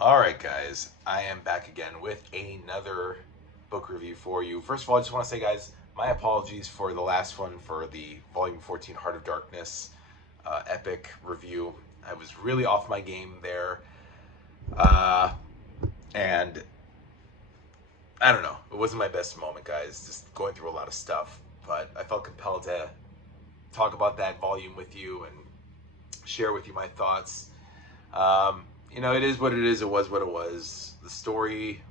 All right, guys, I am back again with another book review for you. First of all, I just want to say, guys, my apologies for the last one for the Volume 14 Heart of Darkness epic review. I was really off my game there. Uh, and I don't know, it wasn't my best moment, guys, just going through a lot of stuff. But I felt compelled to talk about that volume with you and share with you my thoughts. It is what it is. It was what it was. The story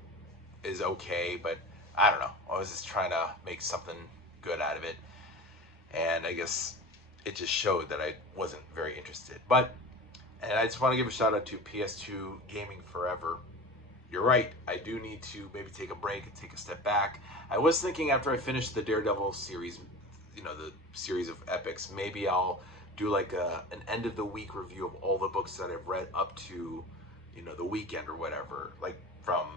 is okay, but I don't know. I was just trying to make something good out of it, and I guess it just showed that I wasn't very interested. And I just want to give a shout out to PS2 Gaming Forever. You're right. I do need to maybe take a break and take a step back. I was thinking after I finished the Daredevil series, the series of epics, maybe I'll do like an end of the week review of all the books that I've read up to, the weekend or whatever, like from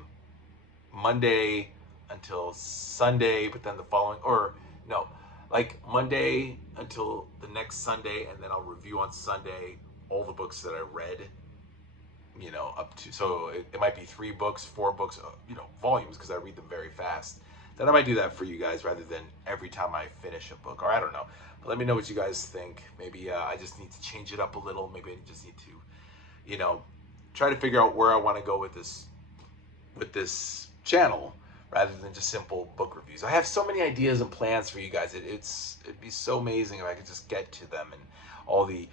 Monday until Sunday, but then the following, or no, like Monday until the next Sunday, and then I'll review on Sunday all the books that I read, up to, so it might be 3 books, 4 books, volumes, because I read them very fast. Then I might do that for you guys rather than every time I finish a book, or I don't know. But let me know what you guys think. Maybe I just need to change it up a little. Maybe I just need to, try to figure out where I want to go with this channel rather than just simple book reviews. I have so many ideas and plans for you guys. It'd be so amazing if I could just get to them, and all the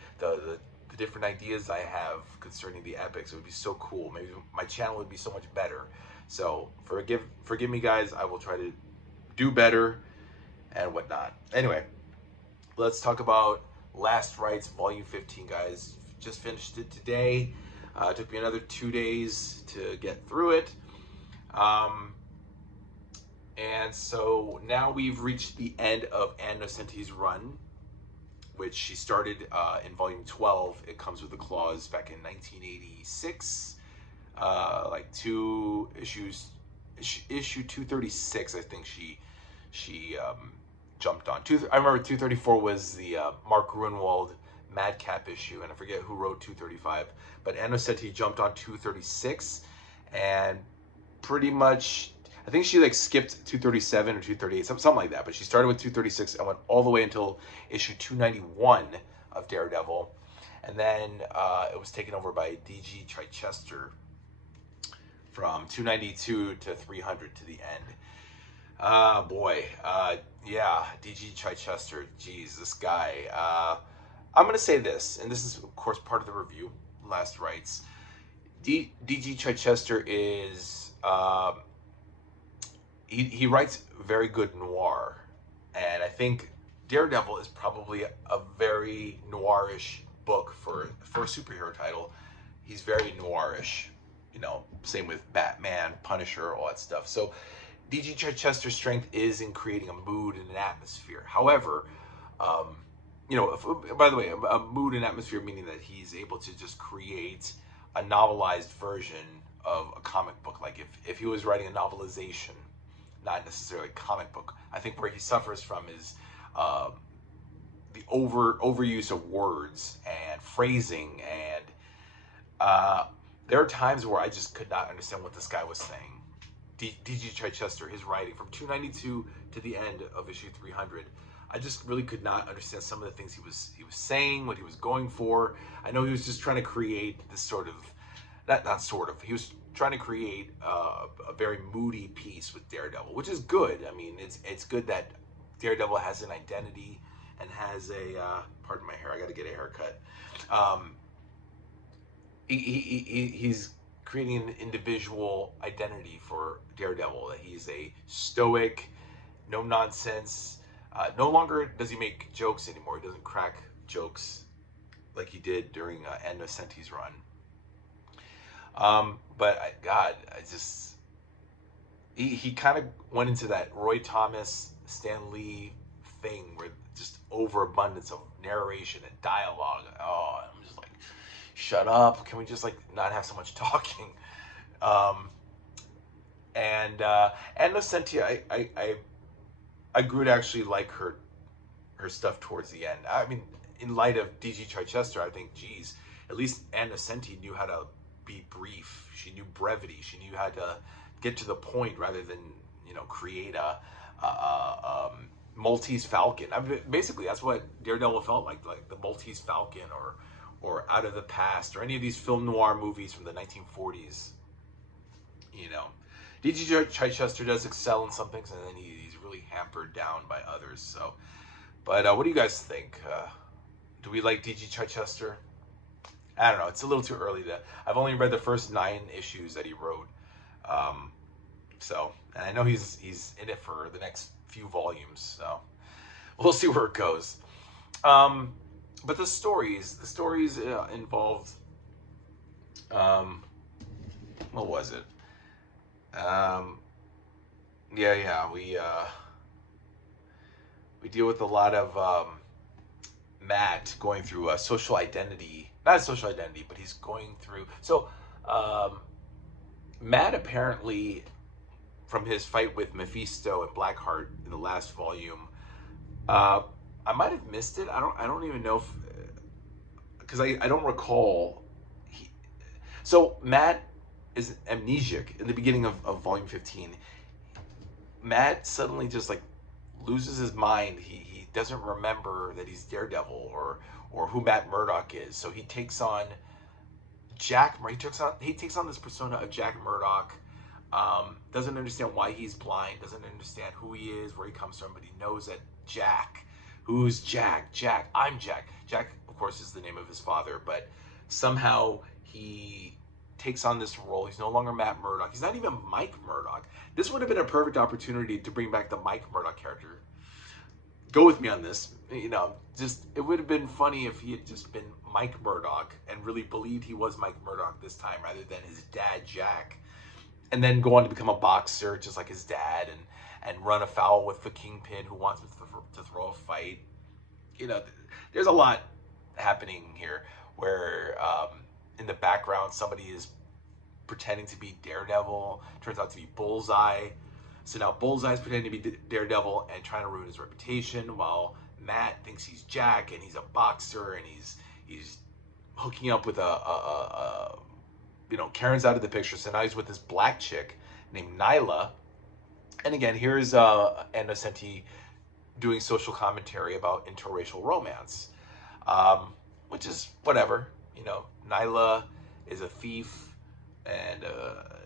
different ideas I have concerning the epics. It would be so cool. Maybe my channel would be so much better. So forgive me, guys. I will try to do better and whatnot. Anyway, let's talk about Last Rites Volume 15, guys. Just finished it today. It took me another 2 days to get through it. And so now we've reached the end of Ann Nocenti's run, which she started in Volume 12. It comes with a clause back in 1986, like issue 236. I think she jumped on. I remember 234 was the Mark Gruenwald Madcap issue, and I forget who wrote 235. But Ann Nocenti jumped on 236, and pretty much, I think she like skipped 237 or 238, something like that. But she started with 236 and went all the way until issue 291 of Daredevil, and then it was taken over by D.G. Chichester from 292 to 300 to the end. Boy, yeah, D.G. Chichester. Geez, this guy. I'm gonna say this, and this is of course part of the review. Last Rites. D.G. Chichester is he writes very good noir, and I think Daredevil is probably a very noirish book for a superhero title. He's very noirish, same with Batman, Punisher, all that stuff. So D.G. Chichester's strength is in creating a mood and an atmosphere. However, by the way, a mood and atmosphere meaning that he's able to just create a novelized version of a comic book. Like if he was writing a novelization, not necessarily a comic book. I think where he suffers from is the overuse of words and phrasing, and there are times where I just could not understand what this guy was saying. D.G. Chichester, his writing from 292 to the end of issue 300, I just really could not understand some of the things he was saying, what he was going for. I know he was just trying to create this sort of, not sort of, he was trying to create a very moody piece with Daredevil, which is good. I mean, it's good that Daredevil has an identity and has a, pardon my hair, I got to get a haircut. He's creating an individual identity for Daredevil, that he's a stoic, no nonsense. No longer does he make jokes anymore. He doesn't crack jokes like he did during Ann Nocenti's run. He kind of went into that Roy Thomas, Stan Lee thing where just overabundance of narration and dialogue. Oh, I'm just like, shut up. Can we just like not have so much talking? And Nocenti, I grew to actually like her stuff towards the end. I mean, in light of D.G. Chichester, I think, geez, at least Ann Nocenti knew how to be brief. She knew brevity. She knew how to get to the point rather than, you know, create a Maltese Falcon. I mean, basically, that's what Daredevil felt like the Maltese Falcon, or Out of the Past, or any of these film noir movies from the 1940s. You know, D.G. Chichester does excel in some things, and then he's really hampered down by others. So, but what do you guys think? Do we like D.G. Chichester? I don't know. It's a little too early to. I've only read the first 9 issues that he wrote. So, and I know he's in it for the next few volumes. So, we'll see where it goes. But the stories involved. What was it? Yeah. We deal with a lot of Matt going through a social identity. Not a social identity, but he's going through. So, Matt apparently, from his fight with Mephisto and Blackheart in the last volume, I might have missed it. I don't even know if, because I don't recall. So Matt is amnesiac in the beginning of volume 15. Matt suddenly just like loses his mind. He doesn't remember that he's Daredevil or who Matt Murdock is. So he takes on he takes on this persona of Jack Murdock. Doesn't understand why he's blind, doesn't understand who he is, where he comes from, but he knows that Jack, who's Jack? I'm Jack. Jack, of course, is the name of his father, but somehow he takes on this role. He's no longer Matt Murdock. He's not even Mike Murdock. This would have been a perfect opportunity to bring back the Mike Murdock character. Go with me on this. You know, just, it would have been funny if he had just been Mike Murdock and really believed he was Mike Murdock this time rather than his dad, Jack. And then go on to become a boxer just like his dad, and run afoul with the Kingpin, who wants him to throw a fight. You know, there's a lot happening here where in the background somebody is pretending to be Daredevil, turns out to be Bullseye. So now Bullseye's pretending to be Daredevil and trying to ruin his reputation, while Matt thinks he's Jack and he's a boxer, and he's hooking up with you know, Karen's out of the picture, so now he's with this black chick named Nyla. And again, here's Ann Nocenti doing social commentary about interracial romance, which is whatever. You know, Nyla is a thief, and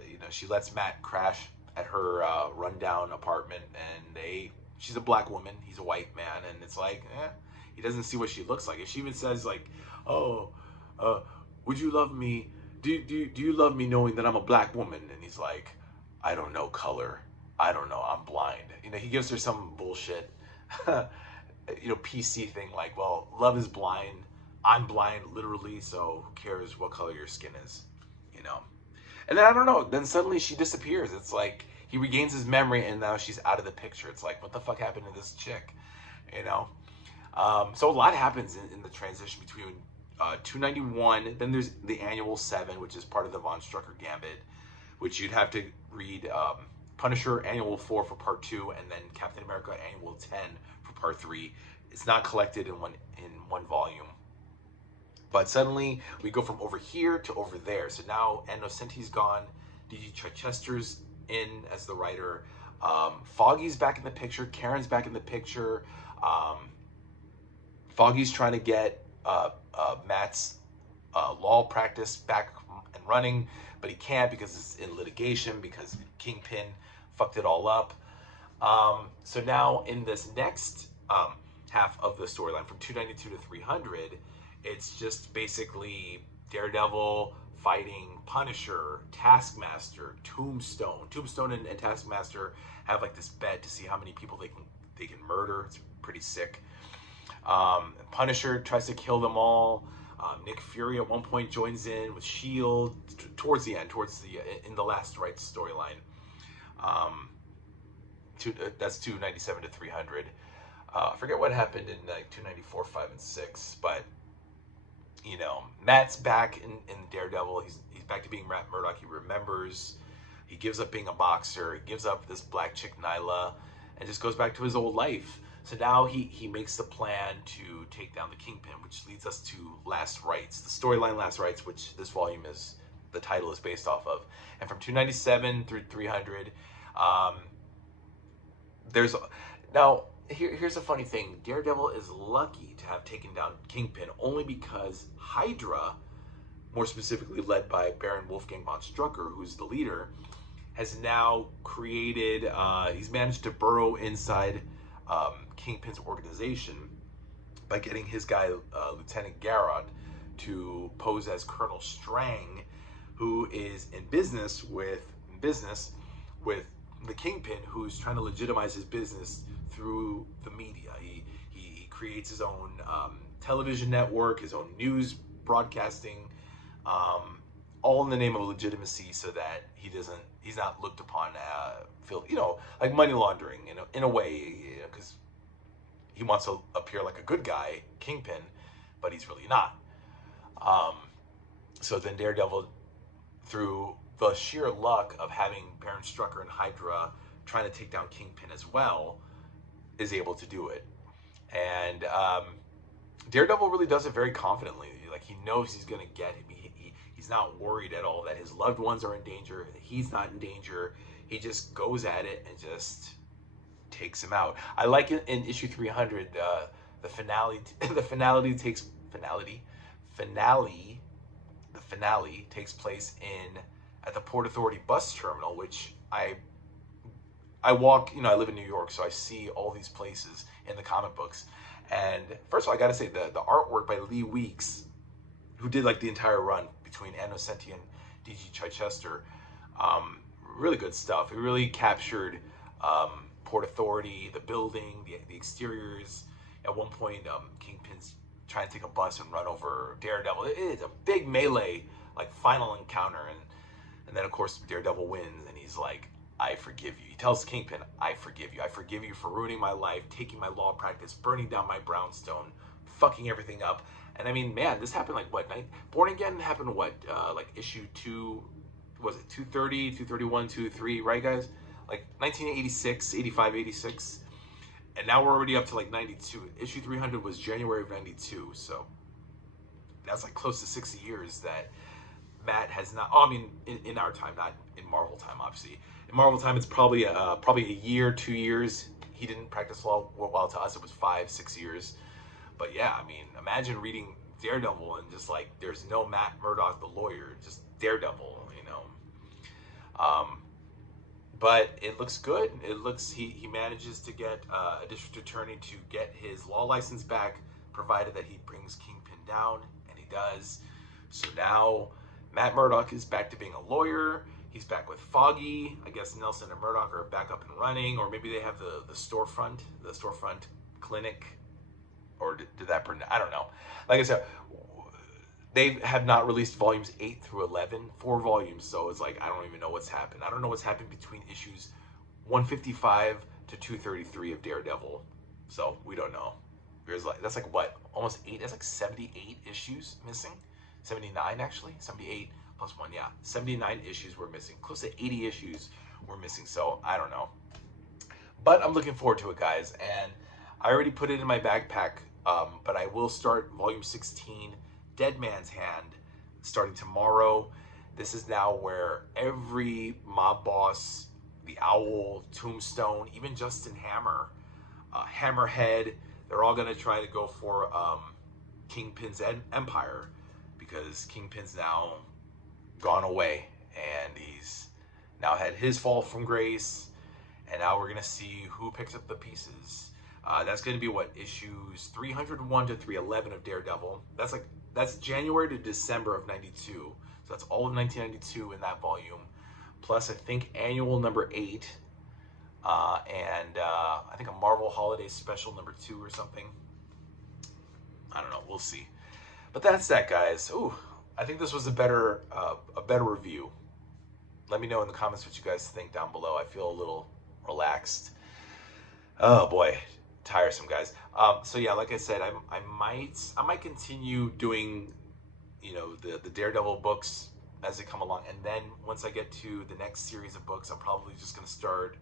you know, she lets Matt crash at her rundown apartment, and she's a black woman, he's a white man, and it's like, he doesn't see what she looks like. If she even says like, oh, would you love me? Do you love me knowing that I'm a black woman? And he's like, I don't know color. I don't know. I'm blind. You know, he gives her some bullshit, you know, PC thing like, well, love is blind. I'm blind, literally. So who cares what color your skin is, you know? And then I don't know. Then suddenly she disappears. It's like he regains his memory, and now she's out of the picture. It's like, what the fuck happened to this chick, you know? So a lot happens in the transition between 291, then there's the annual 7, which is part of the Von Strucker Gambit, which you'd have to read Punisher annual 4 for part 2, and then Captain America annual 10 for part 3. It's not collected in one volume. But suddenly we go from over here to over there. So now Ann Nocenti's gone, D.G. Chichester's in as the writer, Foggy's back in the picture, Karen's back in the picture. Foggy's trying to get Matt's law practice back and running, but he can't because it's in litigation, because Kingpin fucked it all up. So now in this next half of the storyline, from 292 to 300, it's just basically Daredevil fighting Punisher, Taskmaster, Tombstone. Tombstone and Taskmaster have like this bet to see how many people they can murder. It's pretty sick. Punisher tries to kill them all. Nick Fury at one point joins in with S.H.I.E.L.D. towards the end, in the last RITES storyline. That's 297 to 300. I forget what happened in like 294, 5, and 6, but you know, Matt's back in Daredevil. He's back to being Matt Murdock. He remembers. He gives up being a boxer. He gives up this black chick Nyla, and just goes back to his old life. So now he makes the plan to take down the Kingpin, which leads us to Last Rites, the storyline Last Rites, which this volume is the title is based off of. And from 297 through 300, um, there's now here's a funny thing. Daredevil is lucky to have taken down Kingpin only because Hydra, more specifically led by Baron Wolfgang von Strucker, who's the leader, has now created, he's managed to burrow inside Kingpin's organization by getting his guy, Lieutenant Garrod, to pose as Colonel Strang, who is in business with the Kingpin, who's trying to legitimize his business through the media. He creates his own television network, his own news broadcasting, all in the name of legitimacy, so that he's not looked upon, like money laundering, in a way, because he wants to appear like a good guy, Kingpin, but he's really not. So then Daredevil, through the sheer luck of having Baron Strucker and Hydra trying to take down Kingpin as well, is able to do it. And Daredevil really does it very confidently. Like, he knows he's going to get him. He's not worried at all that his loved ones are in danger. He's not in danger. He just goes at it and just takes him out. I like it in issue 300, the finale takes place at the Port Authority bus terminal, which I walk, I live in New York, so I see all these places in the comic books. And first of all, I gotta say, the artwork by Lee Weeks, who did like the entire run between Anno Senti and D.G. Chichester, really good stuff. It really captured Port Authority, the building, the exteriors. At one point, Kingpin's trying to take a bus and run over Daredevil. It is a big melee, like final encounter, and then of course Daredevil wins, and he's like, I forgive you. He tells Kingpin, I forgive you. I forgive you for ruining my life, taking my law practice, burning down my brownstone, fucking everything up. And I mean, man, this happened like what? Born Again happened what? Like issue 2, was it 230, 231, 203, right guys? Like 1986, 85, 86. And now we're already up to like 92. Issue 300 was January of 92. So that's like close to 60 years that Matt has not, in our time, not in Marvel time, obviously. In Marvel time, it's probably a year, 2 years. He didn't practice law, while to us it was 5, 6 years. But yeah, I mean, imagine reading Daredevil and just like, there's no Matt Murdock, the lawyer, just Daredevil, But it looks good. It looks, he manages to get a district attorney to get his law license back, provided that he brings Kingpin down, and he does. So now Matt Murdock is back to being a lawyer. He's back with Foggy. I guess Nelson and Murdock are back up and running, or maybe they have the storefront clinic, or did that burn? I don't know. Like I said, they have not released volumes 8 through 11, 4 volumes, so it's like, I don't even know what's happened. I don't know what's happened between issues 155 to 233 of Daredevil, so we don't know. There's like, that's like what, almost 8, that's like 78 issues missing, 79 actually, 78 plus 1, yeah, 79 issues were missing, close to 80 issues were missing, so I don't know. But I'm looking forward to it, guys, and I already put it in my backpack, but I will start volume 16, Dead Man's Hand, starting tomorrow. This is now where every mob boss, the Owl, Tombstone, even Justin Hammer, Hammerhead, they're all going to try to go for Kingpin's empire, because Kingpin's now gone away, and he's now had his fall from grace, and now we're going to see who picks up the pieces. That's going to be what, issues 301 to 311 of Daredevil. That's January to December of 92. So that's all of 1992 in that volume. Plus, I think annual number 8. And I think a Marvel Holiday Special number 2 or something. I don't know. We'll see. But that's that, guys. Ooh, I think this was a better review. Let me know in the comments what you guys think down below. I feel a little relaxed. Oh boy, tiresome, guys. So yeah, like I said, I might continue doing, the Daredevil books as they come along, and then once I get to the next series of books, I'm probably just gonna start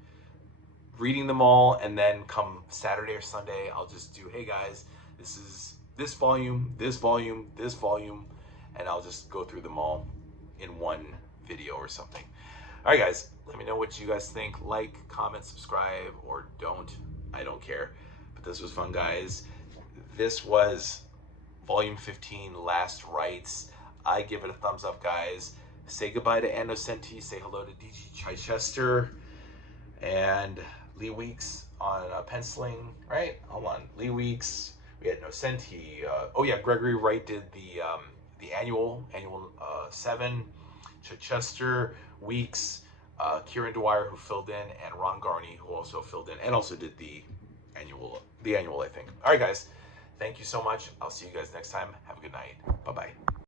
reading them all, and then come Saturday or Sunday, I'll just do, hey guys, this is this volume, this volume, this volume, and I'll just go through them all. in one video or something. All right, guys, let me know what you guys think. Like, comment, subscribe, or don't. I don't care. But this was fun, guys. This was Volume 15, Last Rites. I give it a thumbs up, guys. Say goodbye to Anocenti. Say hello to DG Chichester and Lee Weeks on penciling, right? Hold on. Lee Weeks. We had Nocenti. Oh, yeah, Gregory Wright did the annual 7. Chichester, Weeks, Kieran Dwyer, who filled in, and Ron Garney, who also filled in and also did the annual, I think. All right, guys. Thank you so much. I'll see you guys next time. Have a good night. Bye-bye.